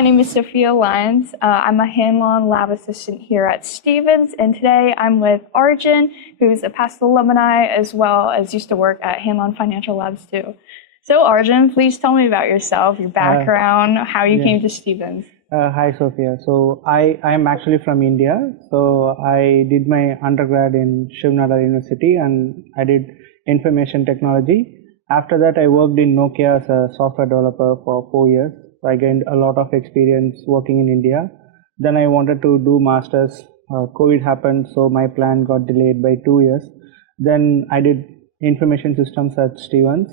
my name is Sophia Lyons. I'm a Hanlon lab assistant here at Stevens, and today I'm with Arjun, who's a past alumni as well as used to work at Hanlon Financial Labs too. So Arjun, please tell me about yourself, your background, how you came to Stevens. Hi, Sophia. So I am actually from India. So I did my undergrad in Shiv Nadar University and I did information technology. After that, I worked in Nokia as a software developer for 4 years. I gained a lot of experience working in India. Then I wanted to do masters. COVID happened, so my plan got delayed by 2 years. Then I did information systems at Stevens.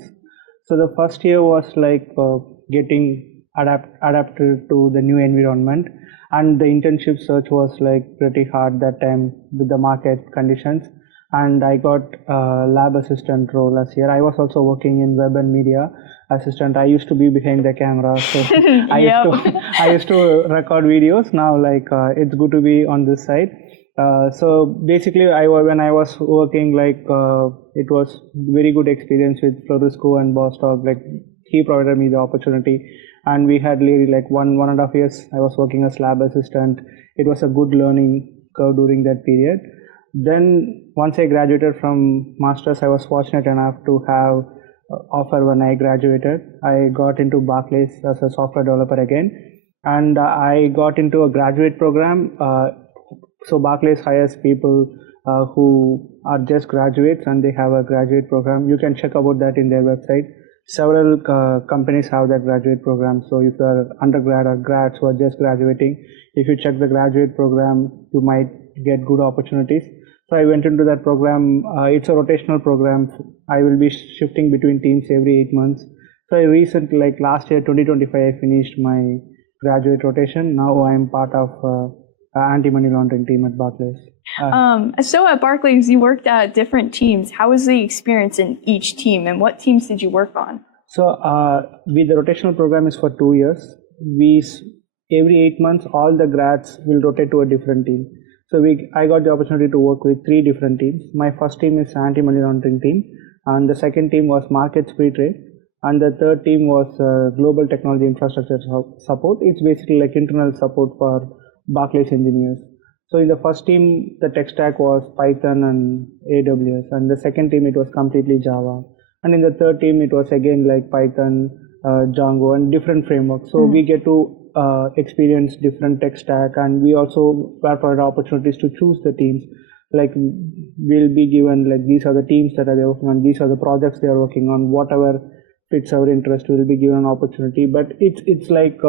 So the first year was like getting adapted to the new environment, and the internship search was like pretty hard that time with the market conditions. And I got a lab assistant role last year. I was also working in web and media assistant. I used to be behind the camera, so I used to record videos. Now it's good to be on this side. So basically, when I was working, it was very good experience with Florisco and Bostock. Like he provided me the opportunity, and we had really like 1.5 years. I was working as lab assistant. It was a good learning curve during that period. Then once I graduated from masters, I was fortunate enough to have offer when I graduated. I got into Barclays as a software developer again, and I got into a graduate program. So Barclays hires people who are just graduates and they have a graduate program. You can check about that in their website. Several companies have that graduate program. So if you're undergrad or grads who are just graduating, if you check the graduate program, you might get good opportunities. So I went into that program. It's a rotational program. I will be shifting between teams every 8 months. So I recently, like last year, 2025, I finished my graduate rotation. Now I'm part of anti-money laundering team at Barclays. So at Barclays, you worked at different teams. How was the experience in each team, and what teams did you work on? So the rotational program is for 2 years. Every 8 months, all the grads will rotate to a different team. So I got the opportunity to work with 3 different teams. My first team is anti-money laundering team, and the second team was markets pre-trade, and the third team was global technology infrastructure support. It's basically like internal support for Barclays engineers. So in the first team, the tech stack was Python and AWS, and the second team it was completely Java, and in the third team it was again like Python, Django, and different frameworks. So we get to experience different tech stack, and we also provide opportunities to choose the teams. Like we'll be given like these are the teams that are working on, these are the projects they are working on, whatever fits our interest, we'll be given an opportunity. But it's like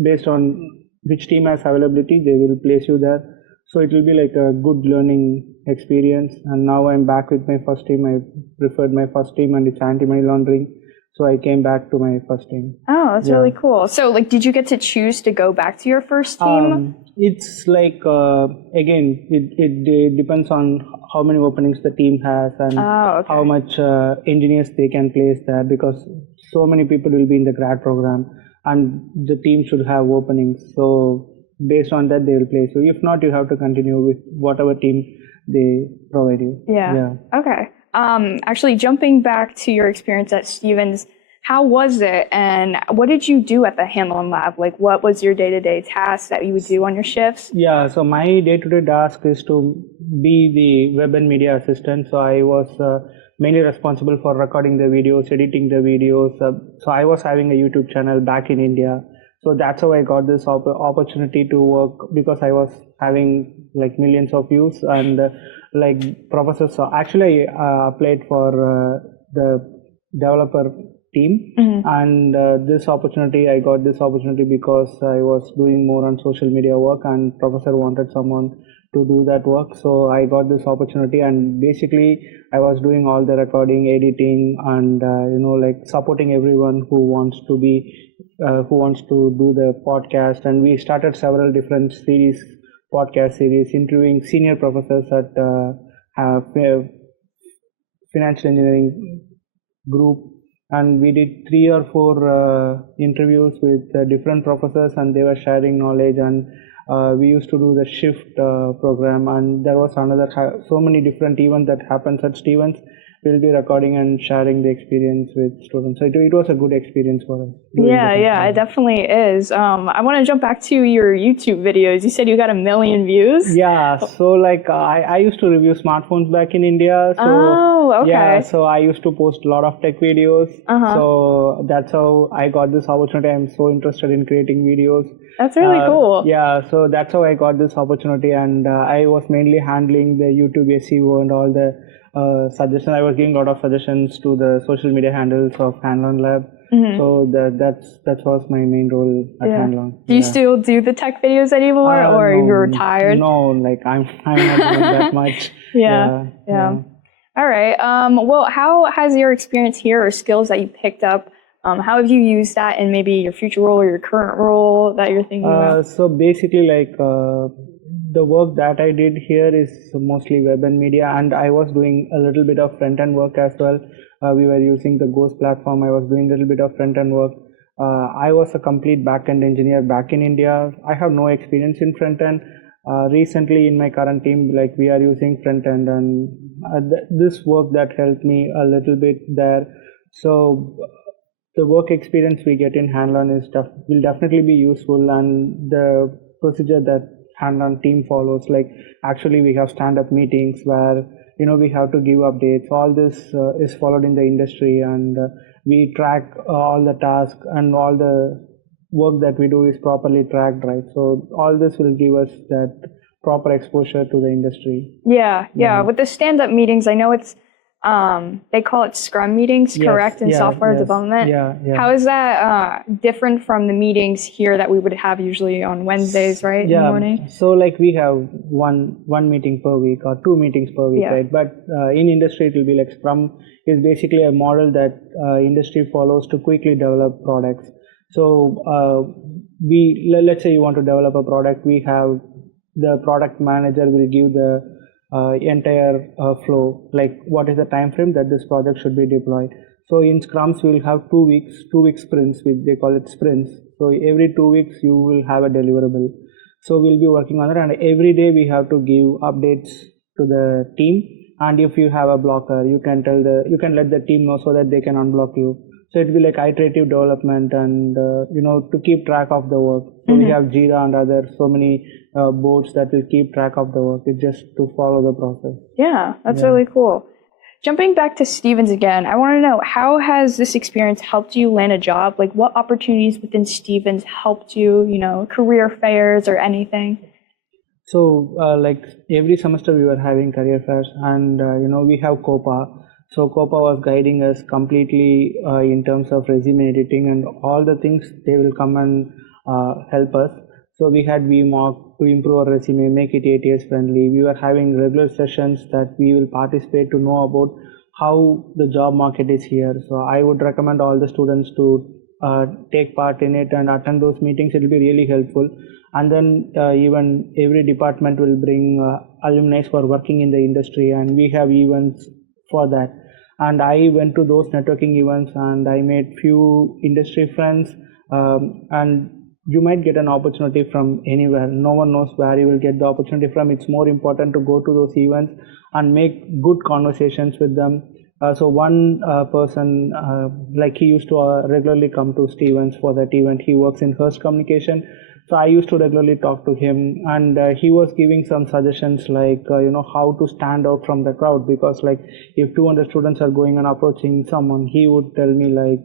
based on which team has availability, they will place you there. So it will be like a good learning experience. And now I'm back with my first team. I preferred my first team, and it's anti-money laundering. So I came back to my first team. Oh, that's really cool. So did you get to choose to go back to your first team? It's like, again, it depends on how many openings the team has and how much engineers they can place there, because so many people will be in the grad program and the team should have openings. So based on that, they will place you. If not, you have to continue with whatever team they provide you. Yeah. Okay. Actually, jumping back to your experience at Stevens, how was it, and what did you do at the Hanlon lab? Like, what was your day-to-day tasks that you would do on your shifts? Yeah, so my day-to-day task is to be the web and media assistant. So I was mainly responsible for recording the videos, editing the videos. So I was having a YouTube channel back in India. So that's how I got this opportunity to work, because I was having like millions of views and like professors. So actually, I applied for the developer team, and I got this opportunity because I was doing more on social media work, and professor wanted someone to do that work. So I got this opportunity, and basically I was doing all the recording, editing, and like supporting everyone who wants to do the podcast. And we started several different podcast series, interviewing senior professors at financial engineering group, and we did 3 or 4 interviews with different professors, and they were sharing knowledge. And we used to do the shift program, and there was so many different events that happens at Stevens. we'll be recording and sharing the experience with students. So it was a good experience for us. doing Yeah, that. yeah, it definitely is. I want to jump back to your YouTube videos. You said you got 1 million views. Yeah, so like I used to review smartphones back in India. So Oh, okay. yeah, so I used to post a lot of tech videos. So that's how I got this opportunity. I'm so interested in creating videos. That's really cool. Yeah, so that's how I got this opportunity, and I was mainly handling the YouTube SEO and all the suggestions. I was giving a lot of suggestions to the social media handles of Hanlon Lab. So that was my main role at Hanlon. Do you still do the tech videos anymore, or No, you're retired? No, like I'm not doing that much. Yeah. All right. Well, how has your experience here or skills that you picked up, how have you used that in maybe your future role or your current role that you're thinking about? So basically, like the work that I did here is mostly web and media, and I was doing a little bit of front end work as well. We were using the Ghost platform. I was doing a little bit of front end work. I was a complete back end engineer back in India. I have no experience in front end. Recently, in my current team, like we are using front end, and this work that helped me a little bit there. So the work experience we get in Hanlon will definitely be useful, and the procedure that Hanlon team follows, like actually we have stand-up meetings where we have to give updates. All this is followed in the industry, and we track all the tasks, and all the work that we do is properly tracked, right? So all this will give us that proper exposure to the industry. Yeah. With the stand-up meetings, I know it's they call it Scrum meetings, correct, in software development. Yeah. How is that different from the meetings here that we would have usually on Wednesdays, right, in the morning? So like we have one meeting per week or 2 meetings per week, right? But in industry, it will be like Scrum is basically a model that industry follows to quickly develop products. So let's say you want to develop a product, we have the product manager will give the entire flow, like what is the time frame that this project should be deployed. So in Scrums, we will have 2 weeks sprints, which they call it sprints. So every 2 weeks you will have a deliverable. So we'll be working on it, and every day we have to give updates to the team. And if you have a blocker, you can let the team know so that they can unblock you. So it will be like iterative development, and to keep track of the work. So we have Jira and other so many boards that will keep track of the work. It's just to follow the process. Yeah, that's really cool. Jumping back to Stevens again, I want to know, how has this experience helped you land a job? Like, what opportunities within Stevens helped you, career fairs or anything? So like every semester we were having career fairs, and we have COPA. So COPA was guiding us completely in terms of resume editing and all the things. They will come and help us. So we had VMOC to improve our resume, make it ATS friendly. We were having regular sessions that we will participate to know about how the job market is here. So I would recommend all the students to take part in it and attend those meetings. It will be really helpful. And then even every department will bring alumni who are working in the industry, and we have events for that. And I went to those networking events, and I made few industry friends, and you might get an opportunity from anywhere. No one knows where you will get the opportunity from. It's more important to go to those events and make good conversations with them. So one person, like he used to regularly come to Stevens for that event. He works in Hearst Communication. So I used to regularly talk to him, and he was giving some suggestions like, how to stand out from the crowd, because like if 200 students are going and approaching someone, he would tell me like,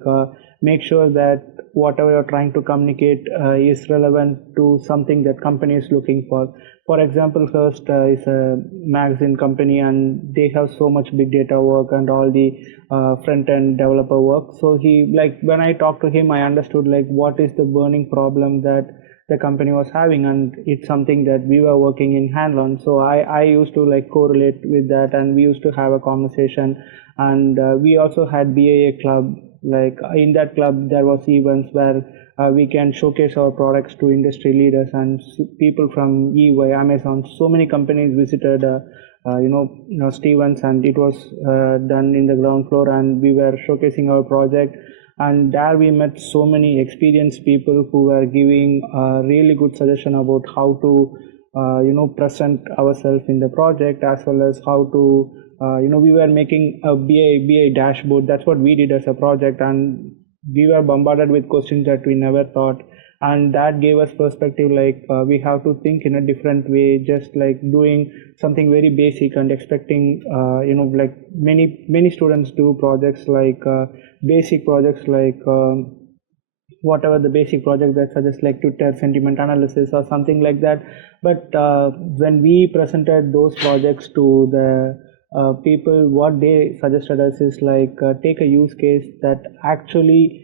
make sure that whatever you're trying to communicate is relevant to something that company is looking for. For example, Hearst is a magazine company, and they have so much big data work and all the front-end developer work. So when I talked to him, I understood like what is the burning problem that the company was having, and it's something that we were working in Hanlon. So I used to like correlate with that, and we used to have a conversation. And we also had BAA club. Like in that club, there was events where we can showcase our products to industry leaders and people from EY, Amazon. So many companies visited, Stevens, and it was done in the ground floor, and we were showcasing our project. And there we met so many experienced people who were giving really good suggestion about how to present ourselves in the project, as well as how to we were making a BA dashboard. That's what we did as a project, and we were bombarded with questions that we never thought, and that gave us perspective, like we have to think in a different way. Just like doing something very basic and expecting like many students do projects like basic projects like whatever the basic project that suggests, like Twitter sentiment analysis or something like that. But when we presented those projects to the people, what they suggested us is like take a use case that actually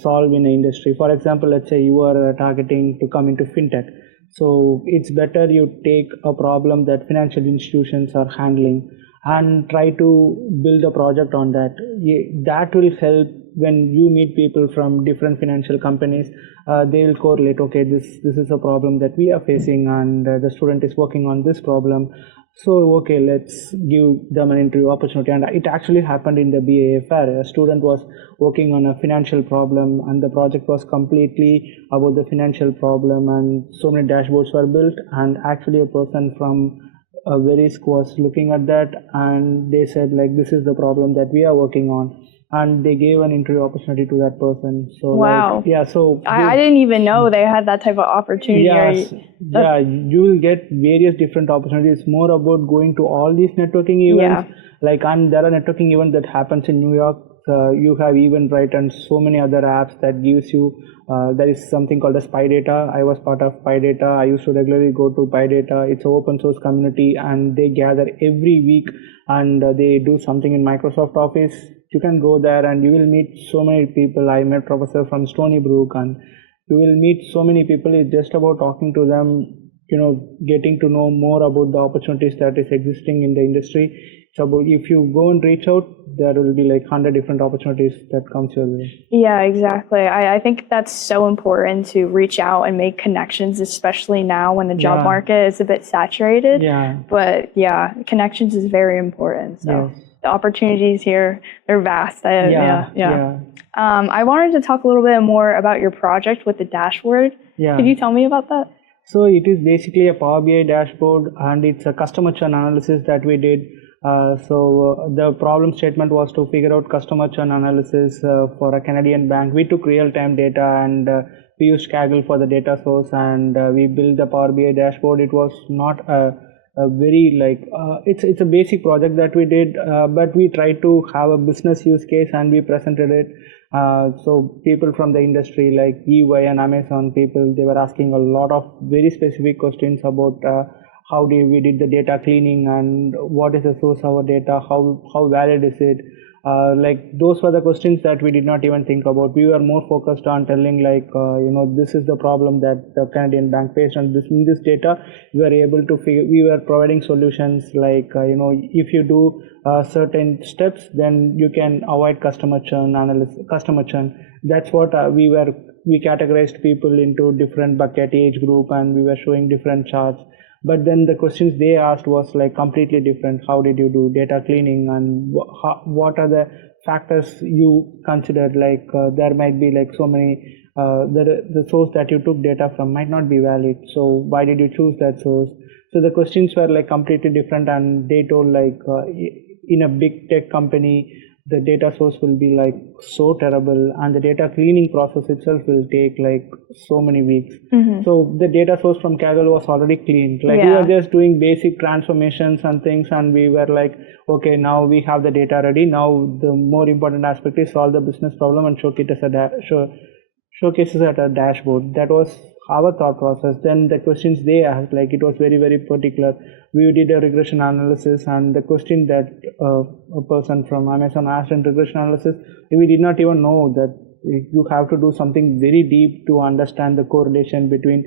solve in the industry. For example, let's say you are targeting to come into fintech. So it's better you take a problem that financial institutions are handling and try to build a project on that. That will help when you meet people from different financial companies. They will correlate, okay, this is a problem that we are facing, and the student is working on this problem. So, okay, let's give them an interview opportunity. And it actually happened in the BA fair. A student was working on a financial problem, and the project was completely about the financial problem, and so many dashboards were built. And actually, a person from Verisk was looking at that, and they said, like, this is the problem that we are working on. And they gave an interview opportunity to that person. So, wow. like, yeah, so I didn't even know they had that type of opportunity. Yes, yeah, you will get various different opportunities. More about going to all these networking events. Like, and there are networking events that happens in New York. You have Eventbrite and so many other apps that gives you. There is something called as PyData. I was part of PyData. I used to regularly go to PyData. It's an open source community, and they gather every week, and they do something in Microsoft Office. You can go there and you will meet so many people. I met professor from Stony Brook, and you will meet so many people. It's just about talking to them, getting to know more about the opportunities that is existing in the industry. It's about, if you go and reach out, there will be like 100 different opportunities that comes your way. Yeah, exactly. I think that's so important to reach out and make connections, especially now when the job market is a bit saturated. But yeah, connections is very important. So the opportunities here, they're vast. I wanted to talk a little bit more about your project with the dashboard. Could you tell me about that? So it is basically a Power BI dashboard, and it's a customer churn analysis that we did. The problem statement was to figure out customer churn analysis for a Canadian bank. We took real-time data, and we used Kaggle for the data source, and we built the Power BI dashboard. It was not a very it's a basic project that we did, but we tried to have a business use case and we presented it. So people from the industry like EY and Amazon people, they were asking a lot of very specific questions about how we did the data cleaning, and what is the source of our data, how valid is it. Those were the questions that we did not even think about. We were more focused on telling this is the problem that the Canadian bank faced, and in this data we were able to we were providing solutions like if you do certain steps, then you can avoid customer churn. That's what we categorized people into different bucket age group, and we were showing different charts. But then the questions they asked was like completely different. How did you do data cleaning, and what are the factors you considered? There might be like so many, the source that you took data from might not be valid. So why did you choose that source? So the questions were like completely different, and they told in a big tech company, the data source will be like so terrible, and the data cleaning process itself will take like so many weeks. So the data source from Kaggle was already cleaned. We were just doing basic transformations and things, and we were like, okay, now we have the data ready. Now the more important aspect is solve the business problem and showcases at a dashboard. That was our thought process. Then the questions they asked, it was very, very particular. We did a regression analysis, and the question that a person from Amazon asked in regression analysis, we did not even know that you have to do something very deep to understand the correlation between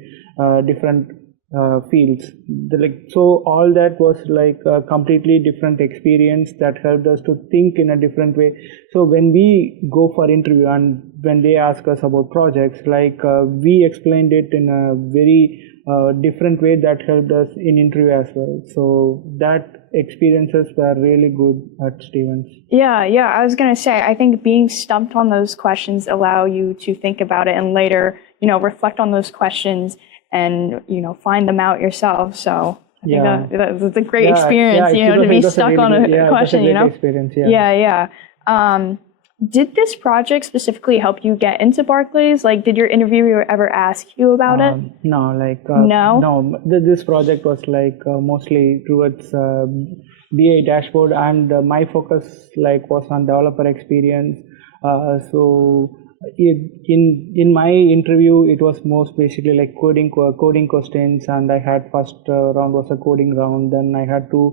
different fields. So all that was like a completely different experience that helped us to think in a different way. So when we go for interview and when they ask us about projects, we explained it in a very different way that helped us in interview as well. So that experiences were really good at Stevens. Yeah, I was going to say, I think being stumped on those questions allow you to think about it and later, reflect on those questions and find them out yourself. So I think Yeah. that's a great Yeah, experience, to be stuck on a question, it was a great experience, yeah. Yeah. Did this project specifically help you get into Barclays? Like, did your interviewer ever ask you about it? No, No? no. This project was mostly towards BI dashboard, and my focus was on developer experience. So in my interview, it was most basically like coding questions, and I had first round was a coding round. Then I had two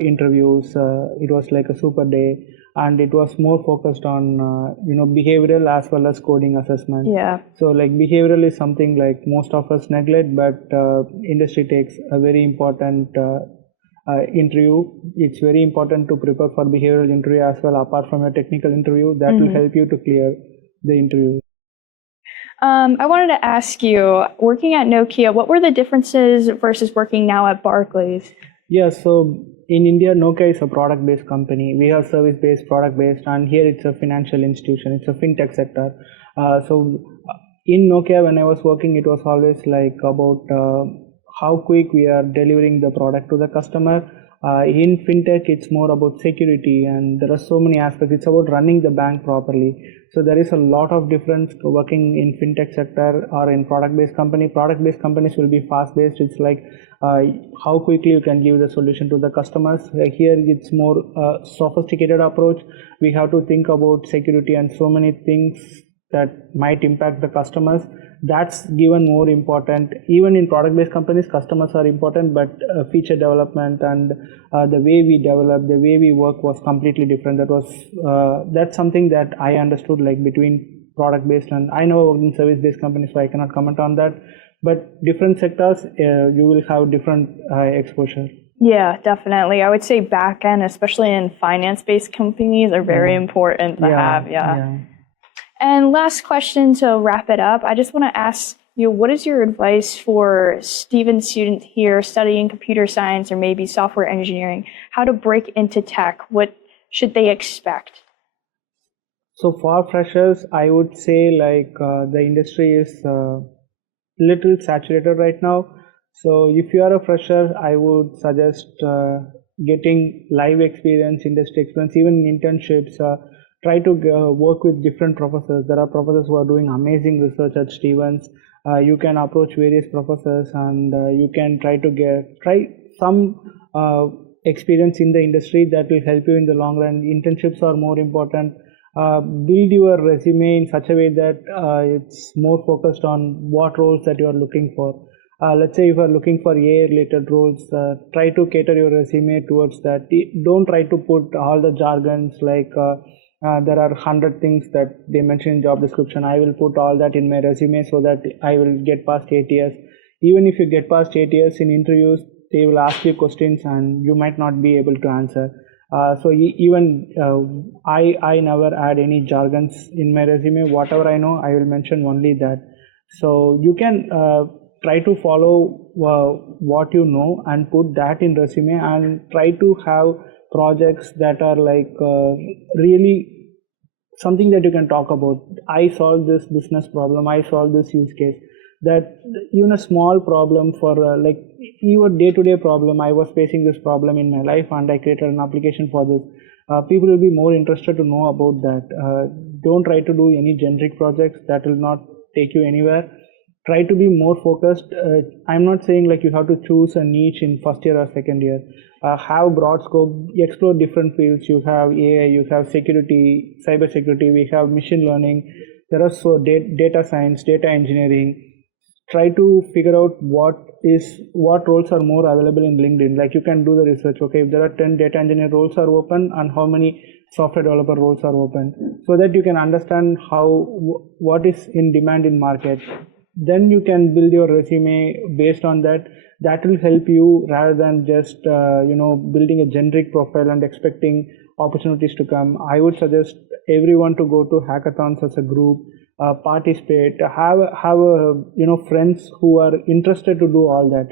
interviews. It was like a super day, and it was more focused on behavioral as well as coding assessment. Yeah. So behavioral is something like most of us neglect, but industry takes a very important interview. It's very important to prepare for behavioral interview as well, apart from a technical interview. That will help you to clear the interview. I wanted to ask you, working at Nokia, what were the differences versus working now at Barclays? Yeah, so in India, Nokia is a product-based company. We have service-based, product-based, and here it's a financial institution. It's a fintech sector. In Nokia, when I was working, it was always about how quick we are delivering the product to the customer. In fintech, it's more about security, and there are so many aspects. It's about running the bank properly. So there is a lot of difference to working in fintech sector or in product-based company. Product-based companies will be fast-based. It's like how quickly you can give the solution to the customers. Here, it's more sophisticated approach. We have to think about security and so many things that might impact the customers. That's given more important. Even in product-based companies, customers are important, but feature development and the way we develop, the way we work was completely different. That's something that I understood between product-based, and I never worked in service-based companies, so I cannot comment on that. But different sectors, you will have different exposure. Yeah, definitely. I would say back-end, especially in finance-based companies, are very important to have. Yeah. And last question to wrap it up, I just want to ask you, what is your advice for Stephen students here studying computer science or maybe software engineering? How to break into tech? What should they expect? So for freshers, I would say the industry is little saturated right now. So if you are a fresher, I would suggest getting live experience, industry experience, even internships. Try to work with different professors. There are professors who are doing amazing research at Stevens. You can approach various professors, and you can try some experience in the industry that will help you in the long run. Internships are more important. Build your resume in such a way that it's more focused on what roles that you are looking for. Let's say if you are looking for AI-related roles, try to cater your resume towards that. Don't try to put all the jargons there are 100 things that they mention in job description. I will put all that in my resume so that I will get past 8 years. Even if you get past 8 years in interviews, they will ask you questions and you might not be able to answer. I never add any jargons in my resume. Whatever I know, I will mention only that. So you can try to follow what you know and put that in resume, and try to have projects that are really something that you can talk about. I solved this business problem. I solved this use case. That even a small problem for even day-to-day problem. I was facing this problem in my life, and I created an application for this. People will be more interested to know about that. Don't try to do any generic projects. That will not take you anywhere. Try to be more focused. I'm not saying you have to choose a niche in first year or second year. Have broad scope, explore different fields. You have AI, you have security, cyber security, we have machine learning. There are data science, data engineering. Try to figure out what roles are more available in LinkedIn. You can do the research. Okay, if there are 10 data engineer roles are open, and how many software developer roles are open, so that you can understand what is in demand in market. Then you can build your resume based on that. That will help you rather than just building a generic profile and expecting opportunities to come. I would suggest everyone to go to hackathons as a group, participate, have friends who are interested to do all that,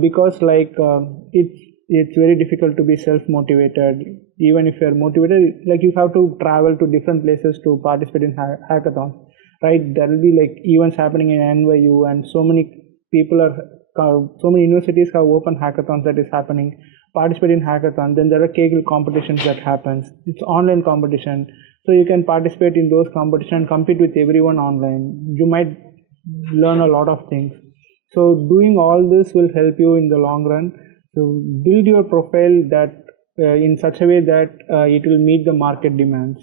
because it's very difficult to be self-motivated. Even if you're motivated, you have to travel to different places to participate in hackathons. Right, there will be events happening in NYU and so many people are, so many universities have open hackathons that is happening. Participate in hackathon. Then there are Kaggle competitions that happens. It's online competition, so you can participate in those competitions and compete with everyone online. You might learn a lot of things. So doing all this will help you in the long run. So build your profile that in such a way that it will meet the market demands.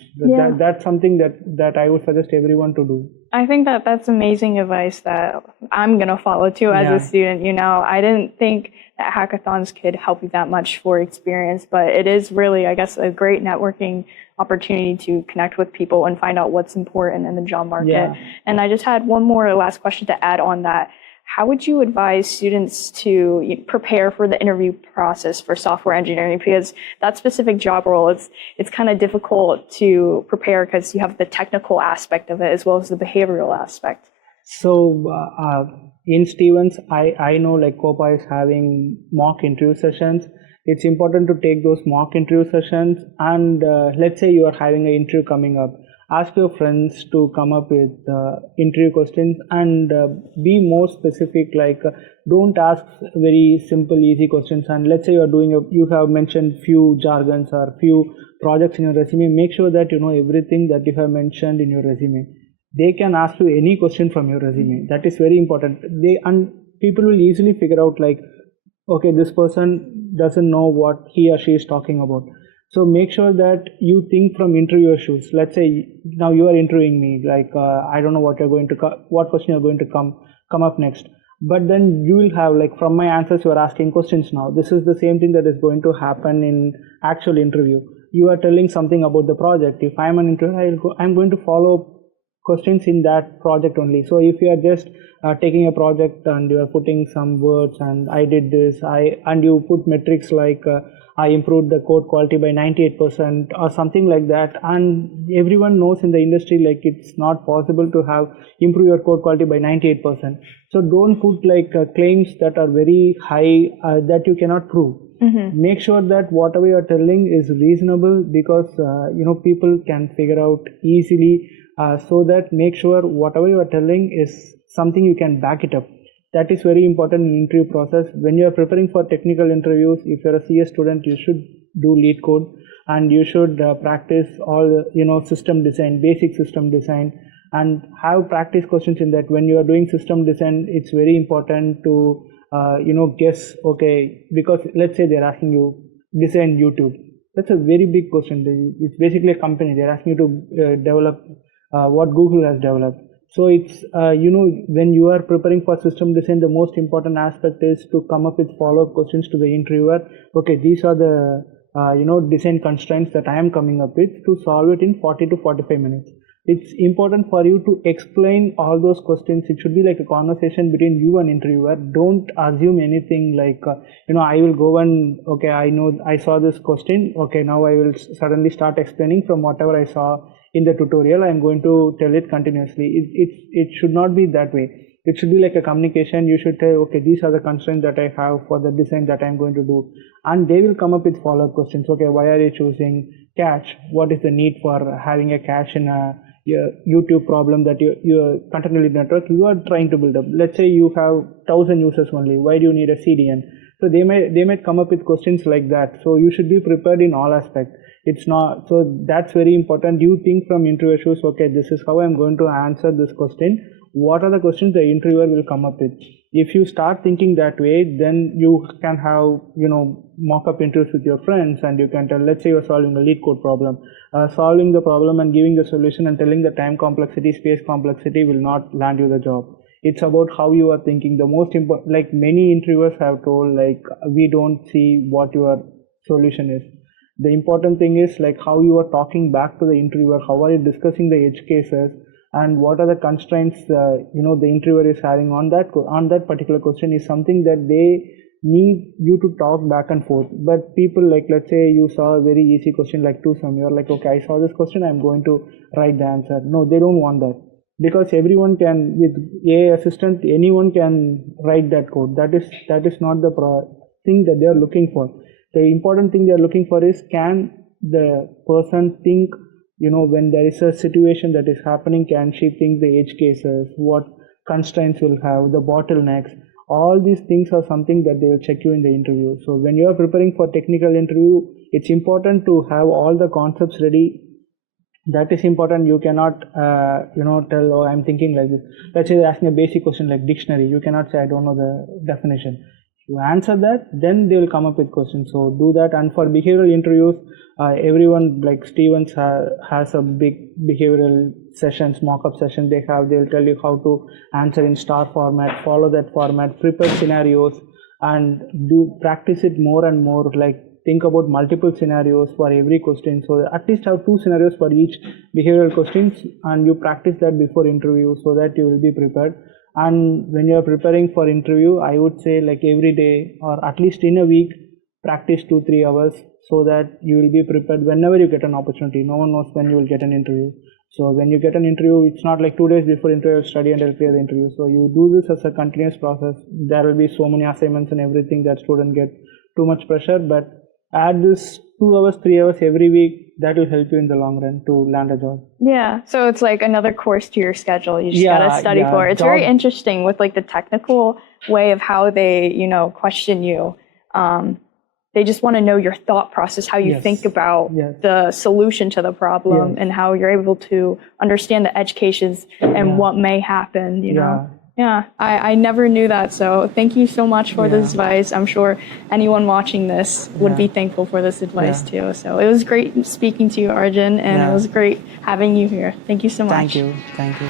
That's something that I would suggest everyone to do. I think that that's amazing advice that I'm going to follow too as a student. You know, I didn't think that hackathons could help you that much for experience, but it is really, I guess, a great networking opportunity to connect with people and find out what's important in the job market. Yeah. And I just had one more last question to add on that. How would you advise students to prepare for the interview process for software engineering? Because that specific job role, it's kind of difficult to prepare because you have the technical aspect of it as well as the behavioral aspect. So in Stevens, I know like COPA is having mock interview sessions. It's important to take those mock interview sessions, and let's say you are having an interview coming up. Ask your friends to come up with interview questions and be more specific. Like don't ask very simple, easy questions. And let's say you have mentioned few jargons or few projects in your resume. Make sure that you know everything that you have mentioned in your resume. They can ask you any question from your resume. That is very important. People will easily figure out like, okay, this person doesn't know what he or she is talking about. So make sure that you think from interviewer shoes. Let's say now you are interviewing me, like I don't know what question you're going to come up next. But then you will have like from my answers you are asking questions now. This is the same thing that is going to happen in actual interview. You are telling something about the project. If I'm an interviewer, I'm going to follow questions in that project only. So if you are just taking a project and you are putting some words and I did this, and you put metrics like I improved the code quality by 98% or something like that, and everyone knows in the industry like it's not possible to have improve your code quality by 98%. So don't put like claims that are very high that you cannot prove. Mm-hmm. Make sure that whatever you are telling is reasonable, because people can figure out easily. So that make sure whatever you are telling is something you can back it up. That is very important in interview process. When you are preparing for technical interviews, if you're a CS student, you should do lead code, and you should practice all system design, basic system design, and have practice questions in that. When you are doing system design, it's very important to guess. Okay, because let's say they're asking you design YouTube. That's a very big question. It's basically a company. They're asking you to develop what Google has developed. So it's when you are preparing for system design, the most important aspect is to come up with follow-up questions to the interviewer. Okay, these are the design constraints that I am coming up with to solve it in 40 to 45 minutes. It's important for you to explain all those questions. It should be like a conversation between you and interviewer. Don't assume anything like I will go and okay, I saw this question. Okay, now I will suddenly start explaining from whatever I saw in the tutorial. I'm going to tell it continuously. It should not be that way. It should be like a communication. You should tell, okay, these are the constraints that I have for the design that I'm going to do. And they will come up with follow-up questions. Okay, why are you choosing cache? What is the need for having a cache in a YouTube problem that your content-related network you are trying to build up? Let's say you have 1,000 users only. Why do you need a CDN? So they might come up with questions like that. So you should be prepared in all aspects. It's not, so that's very important. You think from interviewer shoes, okay, this is how I'm going to answer this question. What are the questions the interviewer will come up with? If you start thinking that way, then you can have, mock-up interviews with your friends, and you can tell, let's say you're solving a lead code problem. Solving the problem and giving the solution and telling the time complexity, space complexity will not land you the job. It's about how you are thinking. The most important, like many interviewers have told, like, we don't see what your solution is. The important thing is like how you are talking back to the interviewer, how are you discussing the edge cases, and what are the constraints the interviewer is having on that particular question is something that they need you to talk back and forth. But people, like, let's say you saw a very easy question like 2 sum, you're like, okay, I saw this question, I'm going to write the answer. No, they don't want that, because everyone can, with AI assistant, anyone can write that code. That is not the thing that they are looking for. The important thing they are looking for is, can the person think, when there is a situation that is happening, can she think the edge cases, what constraints will have, the bottlenecks, All these things are something that they will check you in the interview. So when you are preparing for technical interview, it's important to have all the concepts ready. That is important. You cannot, tell, oh, I'm thinking like this. Let's say they're asking a basic question like dictionary. You cannot say, I don't know the definition. You answer that, then they will come up with questions. So do that. And for behavioral interviews, everyone like Stevens has a big behavioral sessions, mock-up sessions they'll tell you how to answer in star format, follow that format, prepare scenarios, and do practice it more and more. Like think about multiple scenarios for every question. So at least have 2 scenarios for each behavioral questions, and you practice that before interview so that you will be prepared. And when you are preparing for interview, I would say like every day or at least in a week, practice 2-3 hours so that you will be prepared whenever you get an opportunity. No one knows when you will get an interview. So when you get an interview, it's not like 2 days before interview, study and I'll clear the interview. So you do this as a continuous process. There will be so many assignments and everything that students get too much pressure, but add this 2 hours, 3 hours every week. That will help you in the long run to land a job. Yeah, so it's like another course to your schedule. You just gotta study for it. It's very interesting with like the technical way of how they, question you. They just want to know your thought process, how you think about the solution to the problem, and how you're able to understand the edge cases and what may happen, you know. Yeah, I never knew that. So thank you so much for this advice. I'm sure anyone watching this would be thankful for this advice too. So it was great speaking to you, Arjun, and it was great having you here. Thank you so much. Thank you.